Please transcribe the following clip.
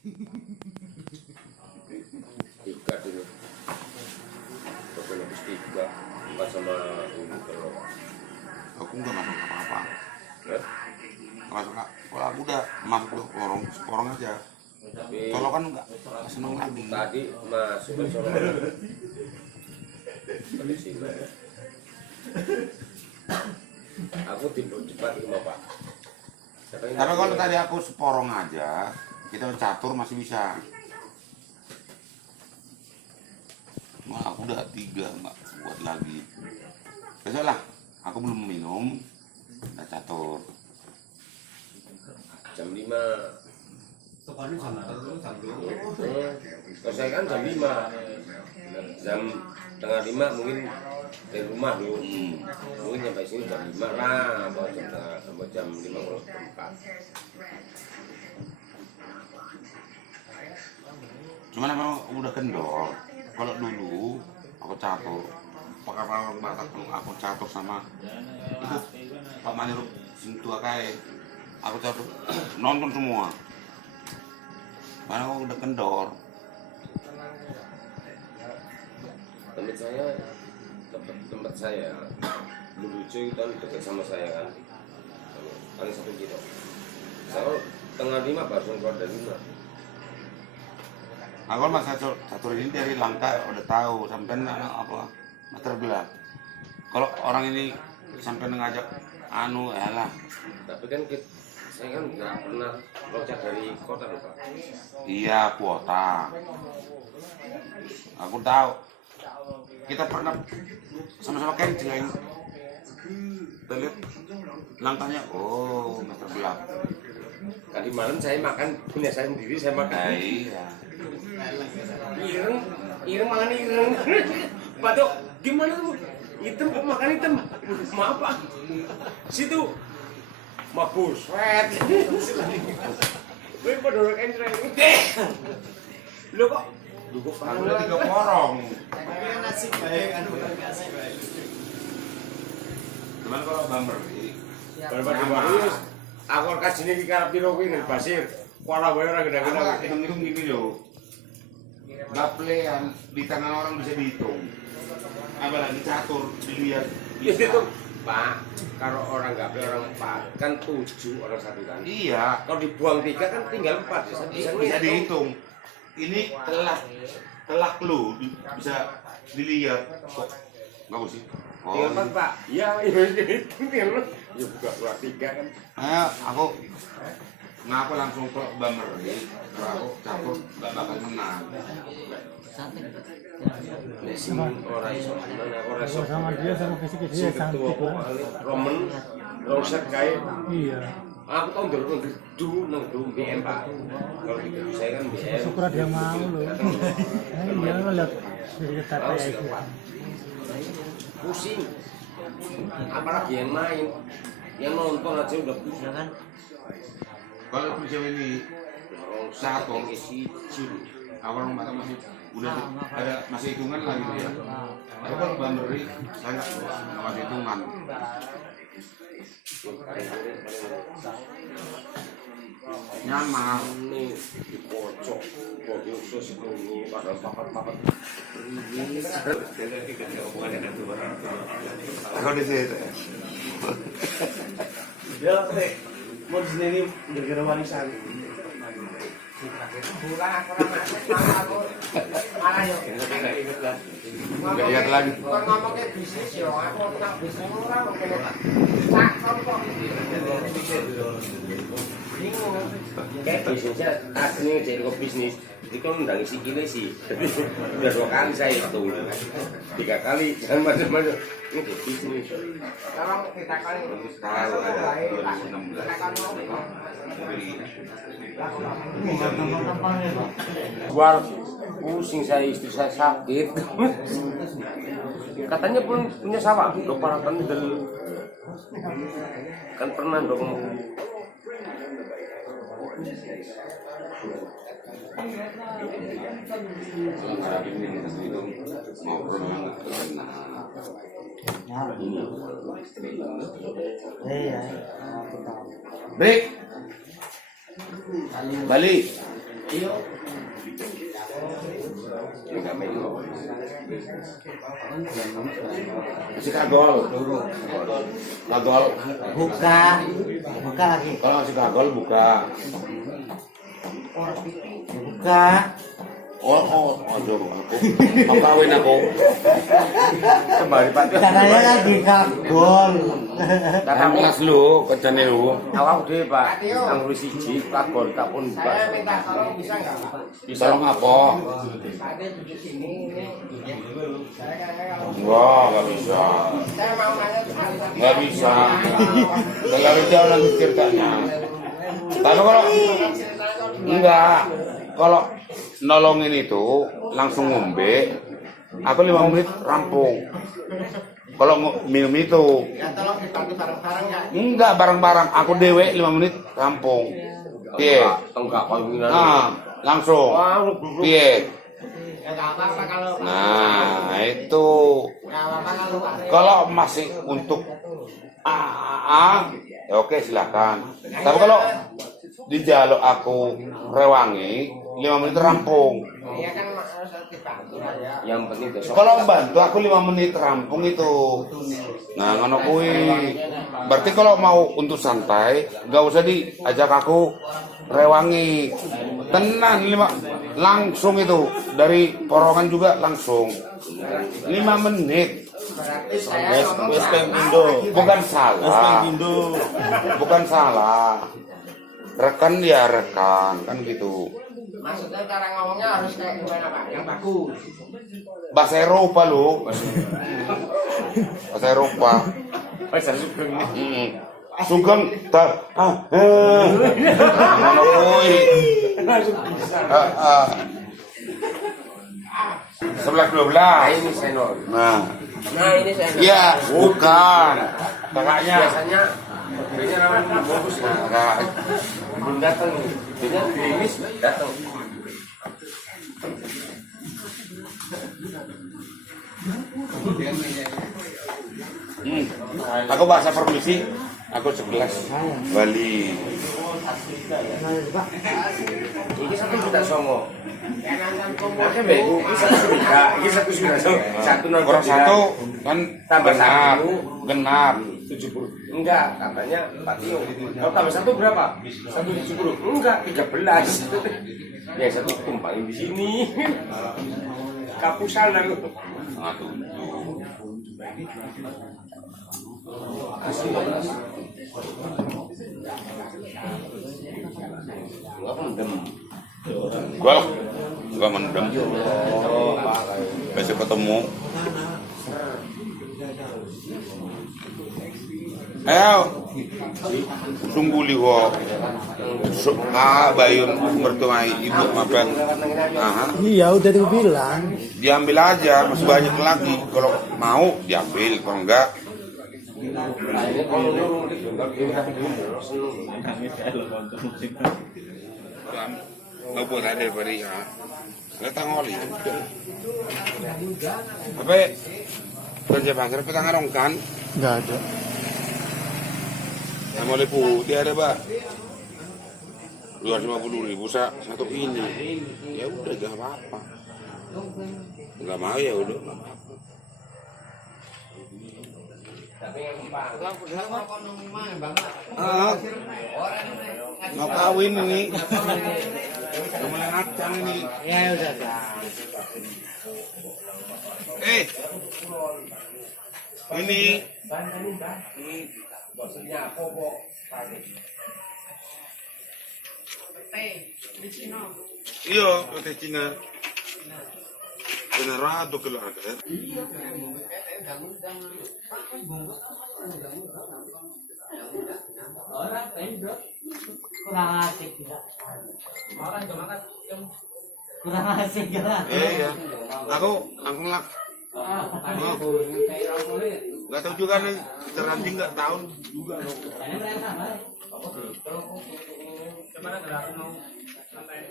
Tiga dulu. Total habis 3, 4 sama ini kalau. Aku nggak masuk apa-apa. Ya? Masuk kalau aku udah masuk porong aja. Tapi Kalau kan nggak seneng lagi. tadi masuk ke Solo. Dari sini. Aku timbul cepat ke Pak. Tapi kalau tadi aku seporong aja, kita catur masih bisa. Cuma aku udah 3 nggak buat lagi. Besok lah, aku belum minum, udah catur. Jam 5. Kalau saya kan jam 5. Jam tengah 5 mungkin dari rumah dulu. Mungkin sampai sini jam 5 lah, atau jam 5:04. Cuman emang udah kendor. Kalau dulu aku catur, pakar Batak aku catur sama itu Pak Maniruk sing tua kae. Aku catur nonton semua. Karena aku udah kendor. Tempat saya menuju itu kan dekat sama saya kan, paling 1 kilo. Saya tengah 5 baru keluar dari 5. Aku mas catur ini dari langkah udah tahu sampai apa terbelah. Kalau orang ini sampai ngajak lah. Tapi kan saya kan nggak pernah loncat dari kota loh Pak. Iya kuota. Aku tahu. Kita pernah sama-sama kencing. Kita lihat langkahnya, oh meter belak. Tadi malam saya makan punya saya sendiri, saya makan. Iya. Ireng makan ireng. Pak Dok, gimana tuh? Hitam kok makan hitam? Maaf Pak. Situ mabus. Wet. Wih, pada orang encereng. Lo kok? Aku udah 3 porong. Nasib baik, kasih baik. Cuman kalau Bang Beri, Daripada bagus, aku kasih ini karap piro kuwi nang Basir. Kuala wae ora gede-gede. aku hitung-hitung gini loh. Gaplean di tangan orang bisa dihitung. Apalagi catur dilihat Ya bisa. itu Pak, kalau orang nggak beli orang 4 kan 7 orang 1 kan. Iya, Kalau dibuang 3 kan tinggal 4 bisa dihitung. Ini telak lu bisa dilihat kok nggak sih? Tinggal 4 Pak. Iya, itu tinggal. Ya buka keluar 3 kan. Aku ngaku langsung ke Bang Beri. Kalau aku catur nggak bakal menang. Orang iso gimana? Orang iso. Sama dia sama fisik dia Ketua cantik lah. Romen, Roset kayak. Iya. Aku tahu dulu nang BM Pak. Kalau gitu saya kan BM. Syukur dia mau loh. Iya lo lihat sedikit tata ya itu. Pusing. Apalagi yang main, yang nonton aja udah pusing kan. Kalau prinsip ini satu isi jin. awal rumah masih udah ada masih hitungan lah gitu ya. Tapi kalau Bang Beri saya nggak masih hitungan. Nyaman. Ini di pojok, pojok khusus ini padahal papat-papat. Kalau di situ. Ya, mau di sini gara-gara warisan. Lihat lagi. Ngomongnya bisnis ya, aku tak bisnis orang mungkin tak kok. Bingung. Kayak bisnisnya aslinya jadi kok bisnis. Jadi kan undang isi gini sih. Jadi udah 2 kali saya hitung. 3 kali jangan macam-macam. Ini kayak bisnis. Kalau kita kali Tahu ada 2016. Luar pusing saya, istri saya sakit. Katanya pun punya sawah, udah para kendel. Kan pernah dong. Iya, aku tahu. Break. Balik. Iya. Enggak melu. Masih kagol. Kagol. Buka lagi. Kalau masih kagol buka. Buka. Aduh, mau kawin aku. Kembali Pak. Caranya lagi kagol. Datang kelas lu, kerjane lu. Awak dhewe Pak, anggur siji kagol tak pun Pak. Saya minta tolong bisa nggak Pak? Tolong apa? Ada di sini ini. Saya kadang-kadang kalau Enggak bisa. saya mau nanya tuh Nggak bisa. Terlalu jauh lagi ceritanya. Tapi kalau enggak, kalau nolongin itu langsung ngombe, aku 5 menit rampung. Kalau minum itu, ya tolong dibantu bareng-bareng ya. enggak bareng-bareng, aku dewe 5 menit rampung. Piye? Enggak koyo ngene. Nah, langsung. Piye? Ya nggak apa-apa kalau Nah, itu. nggak apa-apa kalau Kalau masih untuk ya oke silakan. Tapi kalau dijaluk aku rewangi 5 menit rampung. ya kan harus dibantu ya. Yang penting besok. Kalau bantu aku 5 menit rampung itu. Nah, ngono kuwi. Berarti kalau mau untuk santai, nggak usah diajak aku rewangi. Tenan langsung itu dari porongan juga langsung 5 menit. Berarti saya ngomong Indo. Bukan salah. Indo. Bukan salah. Rekan ya rekan kan gitu. maksudnya cara ngomongnya harus kayak gimana Pak? Yang bagus. Bahasa Eropa lu. Bahasa Eropa. Bahasa Sugeng. Sugeng ngono kuwi. Sebelah 12. Nah, ini senor. Nah, Nah ini saya. iya, bukan. Kakaknya. Biasanya dia rawan bagus. Nah, Kakak. belum datang. Dia gerimis datang. Aku bahasa permisi. Aku 11. Bali. Ini 1,9 juta. Oke, bego. Ini 1,9. Ini 1,9. Satu nol. Kurang satu kan Tambah genap. satu. Genap. 70. Enggak, katanya Pak Tio. Kalau tambah satu berapa? 1,70. Enggak, 13. Ya satu tumpangin di sini. Kapusan aku. Setengah 7. Enggak mendem. Gua mendem. Oh, Pak. Besok ketemu. Ayo, sungguh liwo. Bayun mertuai ibu maben. Aha. Iya udah tuh bilang. Diambil aja, masih banyak lagi. Kalau mau diambil, kalau enggak Ini kalau nurung di gambar ini tapi dulu seneng. nggak boleh ada beri ya. Kita ngoli. Apa? Kerja pasar petang arong kan? Nggak ada. Yang mulai putih ada Pak. 250.000 satu ini. Ya udah gak apa-apa. Nggak mau ya udah. Mau kawin ini. Mau melengakkan ini. Ya udah. Ini. Iya, teh Cina. Benerado keluarga. Kurang asik tidak. Kurang asik ya. Iya. Aku langsung lah. Gak tahu juga nih, terlanjut nggak tahun juga. Gimana kalau aku mau santai?